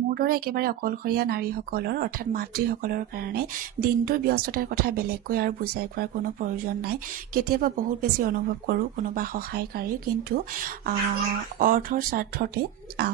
মোৰ দৰে একেবাৰে অকলশৰীয়া নাৰীসকলৰ অৰ্থাৎ মাতৃসকলৰ কাৰণে দিনটোৰ ব্যস্ততাৰ কথা বেলেগকৈ আৰু বুজাই কোৱাৰ কোনো প্ৰয়োজন নাই। কেতিয়াবা বহুত বেছি অনুভৱ কৰোঁ কোনোবা সহায়কাৰী, কিন্তু অৰ্থৰ স্বাৰ্থতে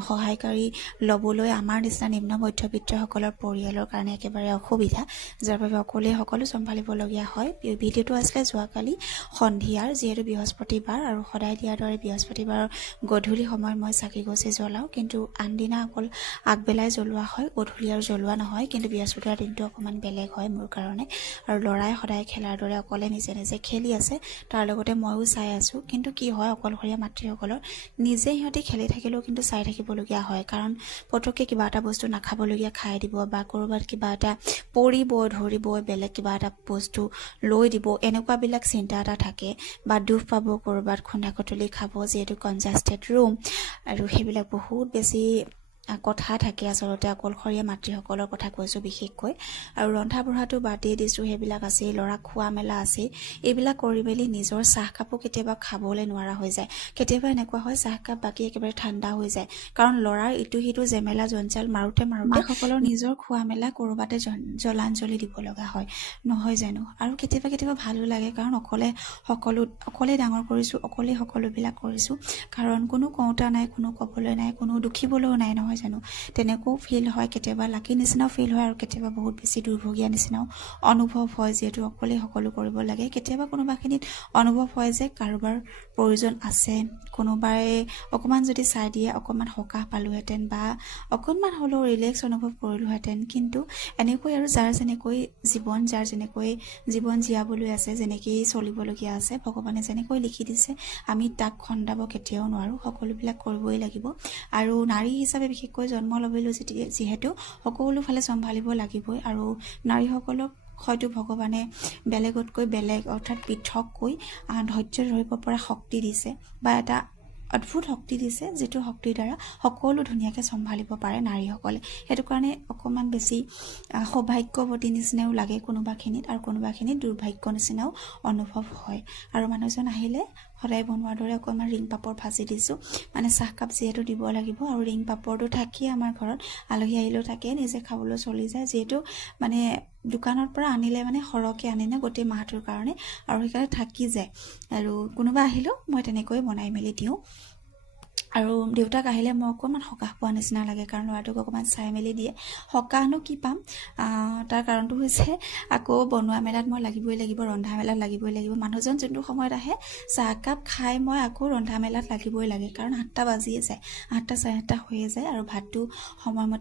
সহায়কাৰী ল'বলৈ আমাৰ নিচিনা নিম্ন মধ্যবিত্তসকলৰ পৰিয়ালৰ কাৰণে একেবাৰে অসুবিধা, যাৰ বাবে অকলেই সকলো চম্ভালিবলগীয়া হয়। ভিডিঅ'টো আছিলে যোৱাকালি সন্ধিয়াৰ, যিহেতু বৃহস্পতিবাৰ আৰু সদায় দিয়াৰ দৰে বৃহস্পতিবাৰৰ গধূলি সময়ত মই চাকি-গছি জ্বলাওঁ, কিন্তু আনদিনা অকল আগবেলাই জ্বলোৱা হয়, গধূলি আৰু জ্বলোৱা নহয়। কিন্তু বৃহস্পতিবাৰ দিনটো অকণমান বেলেগ হয় মোৰ কাৰণে। আৰু ল'ৰাই সদায় খেলাৰ দৰে অকলে নিজে নিজে খেলি আছে, তাৰ লগতে ময়ো চাই আছোঁ। কিন্তু কি হয়, অকলশৰীয়া মাতৃসকলৰ নিজে সিহঁতি খেলি থাকিলেও কিন্তু চাই থাকিবলগীয়া হয়, কাৰণ পটককৈ কিবা এটা বস্তু নাখাবলগীয়া খাই দিব, বা ক'ৰবাত কিবা এটা পৰিব ধৰিব, বেলেগ কিবা এটা বস্তু লৈ দিব, এনেকুৱাবিলাক চিন্তা এটা থাকে। বা দুখ পাব, ক'ৰবাত খুন্দা-খুটলি খাব, যিহেতু কনজাষ্টেড ৰুম, আৰু সেইবিলাক বহুত বেছি কথা থাকে। আচলতে অকলশৰীয়া মাতৃসকলৰ কথা কৈছোঁ বিশেষকৈ। আৰু ৰন্ধা বঢ়াটো বাদেই দিছোঁ, সেইবিলাক আছেই, ল'ৰাক খোৱা মেলা আছেই। এইবিলাক কৰি মেলি নিজৰ চাহকাপো কেতিয়াবা খাবলৈ নোৱাৰা হৈ যায়। কেতিয়াবা এনেকুৱা হয় চাহকাপ বাকী একেবাৰে ঠাণ্ডা হৈ যায়, কাৰণ ল'ৰাৰ ইটো সিটো জেমেলা জঞ্জাল মাৰোঁতে মাকসকলৰ নিজৰ খোৱা মেলা ক'ৰবাতে জলাঞ্জলি দিব লগা হয়, নহয় জানো? আৰু কেতিয়াবা ভালো লাগে, কাৰণ অকলেই ডাঙৰ কৰিছোঁ, অকলেই সকলোবিলাক কৰিছোঁ। কাৰণ কোনো কওঁতা নাই, কোনো ক'বলৈ নাই, কোনো দুখিবলৈও নাই, নহয় জানো? তেনেকুৱাও ফিল হয়, কেতিয়াবা লাকি নিচিনাও ফিল হয়, আৰু কেতিয়াবা বহুত বেছি দুৰ্ভগীয়া নিচিনাও অনুভৱ হয়, যিহেতু অকলেই সকলো কৰিব লাগে। কেতিয়াবা কোনোবাখিনিত অনুভৱ হয় যে কাৰোবাৰ প্ৰয়োজন আছে, কোনোবাই অকণমান যদি চাই দিয়ে অকণমান সকাহ পালোহেঁতেন, বা অকণমান হ'লেও ৰিলেক্স অনুভৱ কৰিলোহেঁতেন। কিন্তু এনেকৈ আৰু যাৰ যেনেকৈ জীৱন জীয়াবলৈ আছে, যেনেকৈ চলিবলগীয়া আছে, ভগৱানে যেনেকৈ লিখি দিছে, আমি তাক খন্দাব কেতিয়াও নোৱাৰোঁ। সকলোবিলাক কৰিবই লাগিব। আৰু নাৰী হিচাপে বিশেষকৈ জন্ম ল'বলৈ যিহেতু সকলো ফালে চম্ভালিব লাগিবই। আৰু নাৰীসকলক হয়তো ভগৱানে বেলেগতকৈ বেলেগ, অৰ্থাৎ পৃথককৈ ধৈৰ্য ধৰিব পৰা শক্তি দিছে, বা এটা অদ্ভুত শক্তি দিছে, যিটো শক্তিৰ দ্বাৰা সকলো ধুনীয়াকৈ চম্ভালিব পাৰে নাৰীসকলে। সেইটো কাৰণে অকণমান বেছি সৌভাগ্যৱতী নিচিনাও লাগে কোনোবাখিনিত, আৰু কোনোবাখিনিত দুৰ্ভাগ্য নিচিনাও অনুভৱ হয়। আৰু মানুহজন আহিলে সদায় বনোৱাৰ দৰে অকণমান ৰিং পাপৰ ভাজি দিছোঁ, মানে চাহকাপ যিহেতু দিব লাগিব, আৰু ৰিং পাপৰটো থাকিয়ে আমাৰ ঘৰত আলহী আহিলেও থাকে, নিজে খাবলৈ চলি যায়। যিহেতু মানে দোকানৰ পৰা আনিলে মানে সৰহকৈ আনি না গোটেই মাহটোৰ কাৰণে, আৰু সেইকাৰণে থাকি যায়। আৰু কোনোবা আহিলেও মই তেনেকৈ বনাই মেলি দিওঁ। আৰু দেউতাক আহিলে মই অকণমান সকাহ পোৱা নিচিনা লাগে, কাৰণ ল'ৰাটোক অকণমান চাই মেলি দিয়ে। সকাহনো কি পাম, তাৰ কাৰণটো হৈছে আকৌ বনোৱা মেলাত মই লাগিবই লাগিব, ৰন্ধা মেলাত লাগিবই লাগিব। মানুহজন যোনটো সময়ত আহে, চাহকাপ খাই মই আকৌ ৰন্ধা মেলাত লাগিবই লাগে, কাৰণ 8টা বাজিয়ে যায়, 8টা 8:30 হৈয়ে যায়, আৰু ভাতটো সময়মতে